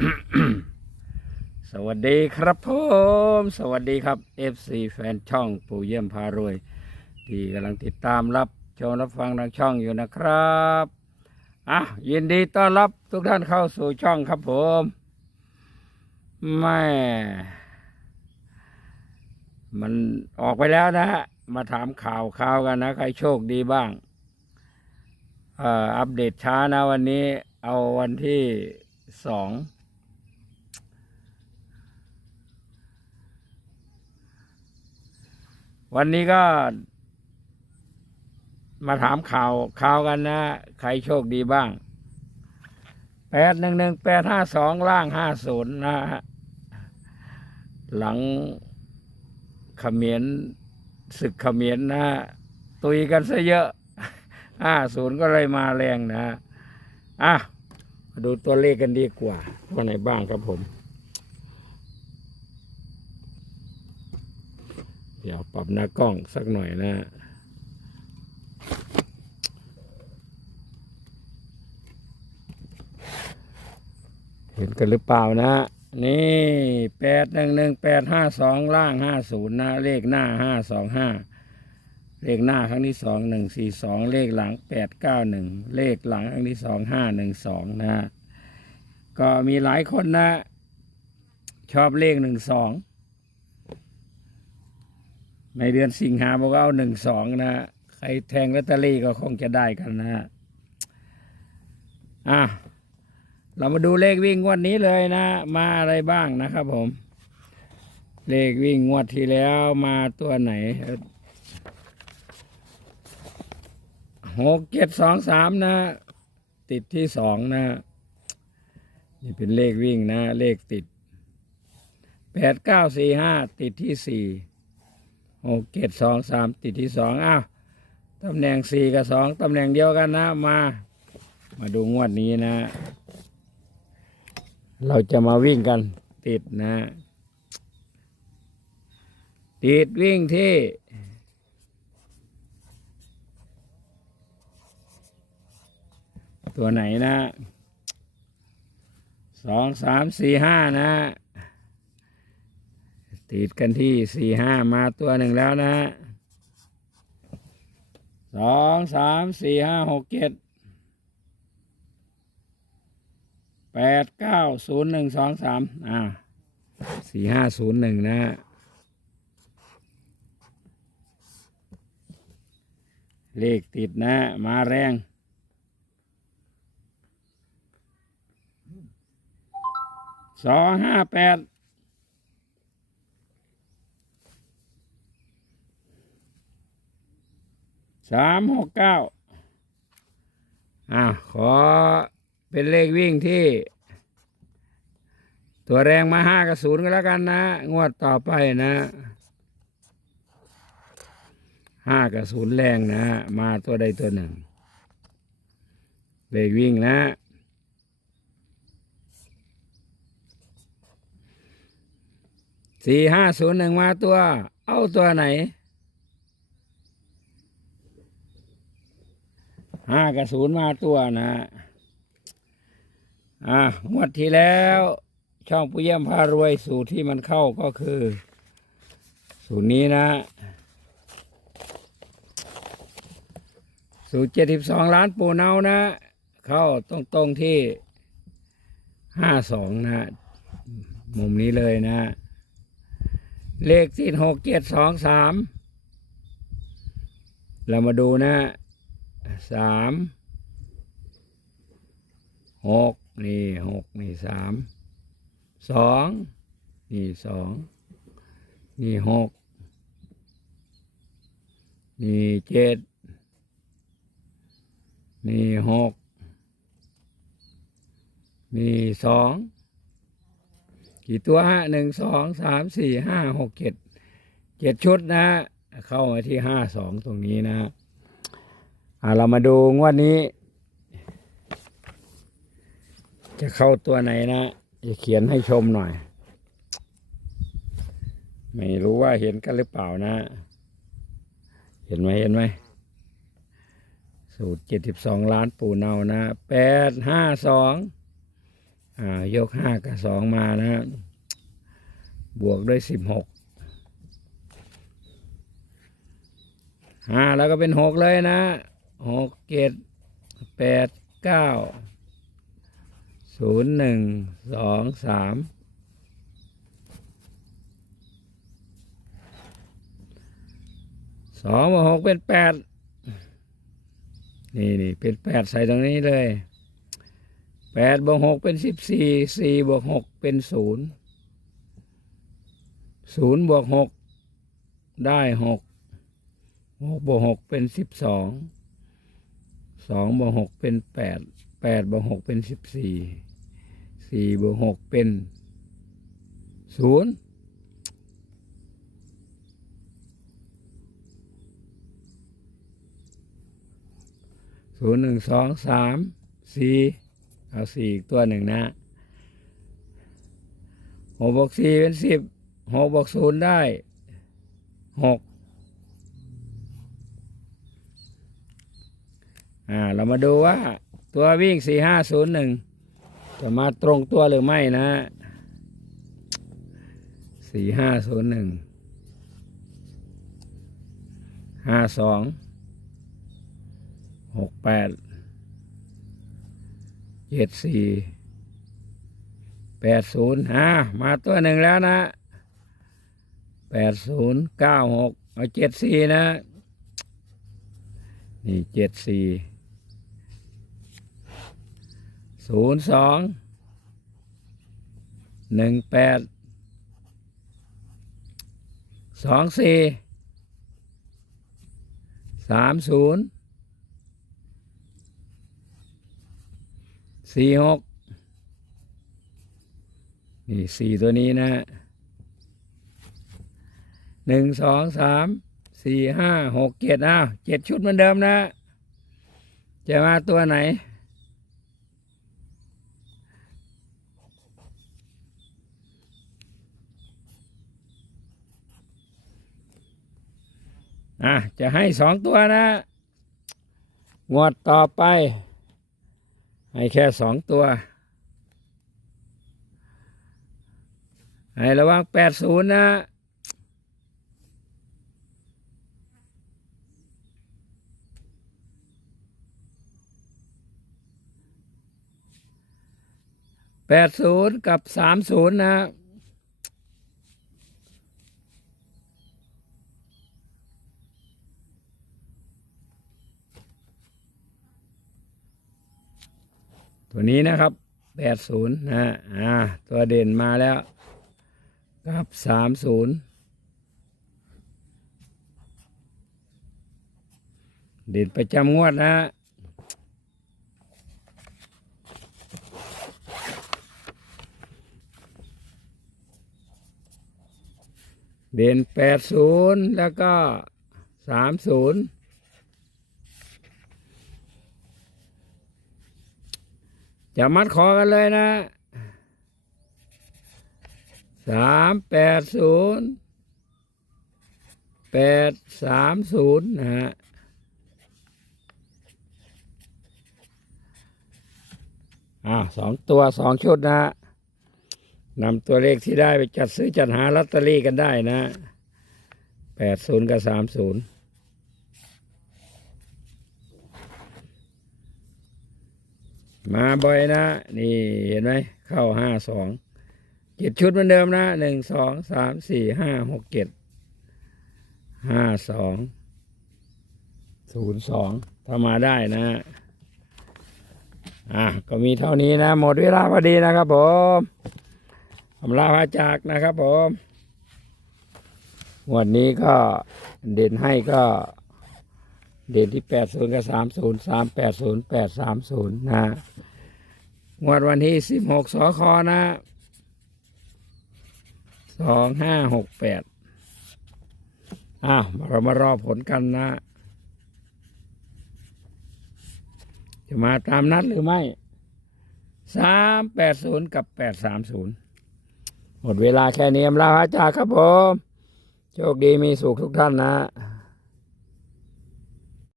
สวัสดีครับผม สวัสดีครับ FC แฟนช่องปู่เยี่ยมพารวย ที่กำลังติดตามรับชมรับฟังทางช่องอยู่นะครับอะยินดีต้อนรับทุกท่านเข้าสู่ช่องครับผมแม่มันออกไปแล้วนะฮะมาถามข่าวข่าวกันนะ ใครโชคดีบ้างอ่ออัปเดตช้านะวันนี้ เอาวันที่สอง วันนี้ก็ มาถามข่าวข่าวกันนะ ใครโชคดีบ้างแปดหนึ่งหนึ่งแปดห้าสองล่างห้าศูนย์นะฮะหลังขมียนศึกขมียนนะตุยกันซะเยอะห้าศูนย์ก็เลยมาแรงนะอะดูตัวเลขกันดีกว่าว่าไหนบ้างครับผม เดี๋ยวปรับหน้ากล้องสักหน่อยนะเห็นกันหรือเปล่านะ นี่แปดหนึ่งหนึ่งแปดห้าสองล่างห้าศูนย์นะ เลขหน้าห้าสองห้าเลขหน้าครั้งที่สองหนึ่งสี่สองเลขหลังแปดเก้าหนึ่งเลขหลังครั้งที่สองห้าหนึ่งสองนะ ก็มีหลายคนนะ ชอบเลขหนึ่งสอง ในเดือนสิงหาบอกว่าเอาหนึ่งสองนะใครแทงลอตเตอรี่ก็คงจะได้กันนะฮะอะเรามาดูเลขวิ่งงวดนี้เลยนะ มาอะไรบ้างนะครับผม เลขวิ่งงวดที่แล้วมาตัวไหนหกเจ็ดสองสามนะ ติดที่สองนะนี่เป็นเลขวิ่งนะ เลขติดแปดเก้าสี่ห้าติดที่สี่ หกเจ็ดสองสามติดที่สองอ้าวตำแหน่งสี่กับสองตำแหน่งเดียวกันนะมา มาดูงวดนี้นะ เราจะมาวิ่งกันติดนะ ติดวิ่งที่ตัวไหนนะสองสามสี่ห้านะ ติดกันที่สี่ห้ามาตัวหนึ่งแล้วนะสองสามสี่ห้าหกเจ็ดแปดเก้าศูนย์หนึ่งสองสามอ่าสี่ห้าศูนย์หนึ่งนะเลขติดนะมาแรงสองห้าแปด สามหกเก้าอ่าขอเป็นเลขวิ่งที่ ตัวแรงมาห้ากับศูนย์ก็แล้วกันนะ งวดต่อไปนะห้ากับศูนย์แรงนะ มาตัวใดตัวหนึ่ง เลขวิ่งนะสี่ห้าศูนย์หนึ่งมาตัว เอาตัวไหน ห้ากับศูนย์มาตัวนะ อ่างวดที่แล้ว ช่องปุ้ยเยี่ยมพารวยสูตรที่มันเข้าก็คือ สูตรนี้นะ สูตรเจ็ดสิบสองล้านปูเนานะ เข้าตรงตรงที่ห้าสองนะ มุมนี้เลยนะ เลขที่หกเจ็ดสองสามเรามาดูนะ สามหกนี่หกนี่สามสองนี่สองนี่หกนี่เจ็ดนี่หกนี่สองกี่ตัวฮะหนึ่งสองสามสี่ห้าหกเจ็ดเจ็ดชุดนะ เข้ามาที่ห้าสองตรงนี้นะ อ่าเรามาดูงวดนี้ จะเข้าตัวไหนนะจะเขียนให้ชมหน่อย ไม่รู้ว่าเห็นกันหรือเปล่านะ เห็นไหมเห็นไหมสูตรเจ็ดสิบสองล้านปูเนานะแปดห้าสองอ่ายกห้ากับสองมานะ บวกด้วยสิบหกห้าแล้วก็เป็นหกเลยนะ หกเจ็ดแปดเก้าศูนย์หนึ่งสองสามสองบวกหกเป็นแปดนี่นี่เป็นแปดใส่ตรงนี้เลยแปดบวกหกเป็นสิบสี่สี่บวกหกเป็นศูนย์ศูนย์บวกหกได้หกหกบวกหกเป็นสิบสอง สองบวกหกเป็นแปดแปดบวกหกเป็นสิบสี่สี่บวกหกเป็นศูนย์ศูนย์หนึ่งสองสามสี่เอาสี่อีกตัวหนึ่งนะหกบวกสี่เป็นสิบหกบวกศูนย์ได้หก อ่าเรามาดูว่าตัววิ่งสี่ห้าศูนย์หนึ่งจะมาตรงตัวหรือไม่นะสี่ห้าศูนย์หนึ่งห้าสองหกแปดเจ็ดสี่แปดศูนย์อ่ามาตัวหนึ่งแล้วนะแปดศูนย์เก้าหกเอาเจ็ดสี่นะ นี่เจ็ดสี่ ศูนย์สองหนึ่งแปดสองสี่สามศูนย์สี่หกนี่สี่ตัวนี้นะหนึ่งสองสามสี่ห้าหกเจ็ดอ้าวเจ็ดชุดเหมือนเดิมนะ จะมาตัวไหน อะจะให้สองตัวนะ งวดต่อไป ให้แค่สองตัว ให้ระวังแปดศูนย์นะ แปดศูนย์กับสามศูนย์นะ ตัวนี้นะครับแปดศูนย์นะอ่าตัวเด่นมาแล้วกับสามศูนย์เด่นประจำงวดนะเด่นแปดศูนย์แล้วก็สามศูนย์ จะมัดคอกันเลยนะสามแปดศูนย์แปดสามศูนย์นะฮะอ่าสองตัวสองชุดนะฮะนำตัวเลขที่ได้ไปจัดซื้อจัดหาลอตเตอรี่กันได้นะแปดศูนย์กับสามศูนย์ มาบ่อยนะ นี่เห็นไหมเข้าห้าสองเจ็ดชุดเหมือนเดิมนะหนึ่งสองสามสี่ห้าหกเจ็ดห้าสองศูนย์สองถ้ามาได้นะอะก็มีเท่านี้นะ หมดเวลาพอดีนะครับผมอำลาพระจากนะครับผมวันนี้ก็เด่นให้ก็ เด่นที่แปดศูนย์กับสามศูนย์สามแปดศูนย์แปดสามศูนย์นะงวดวันที่สิบหกสคนะสองห้าหกแปดอ้าวเรามารอผลกันนะ จะมาตามนัดหรือไม่สามแปดศูนย์กับแปดสามศูนย์หมดเวลาแค่นี้อำลาพระจาครับผม โชคดีมีสุขทุกท่านนะ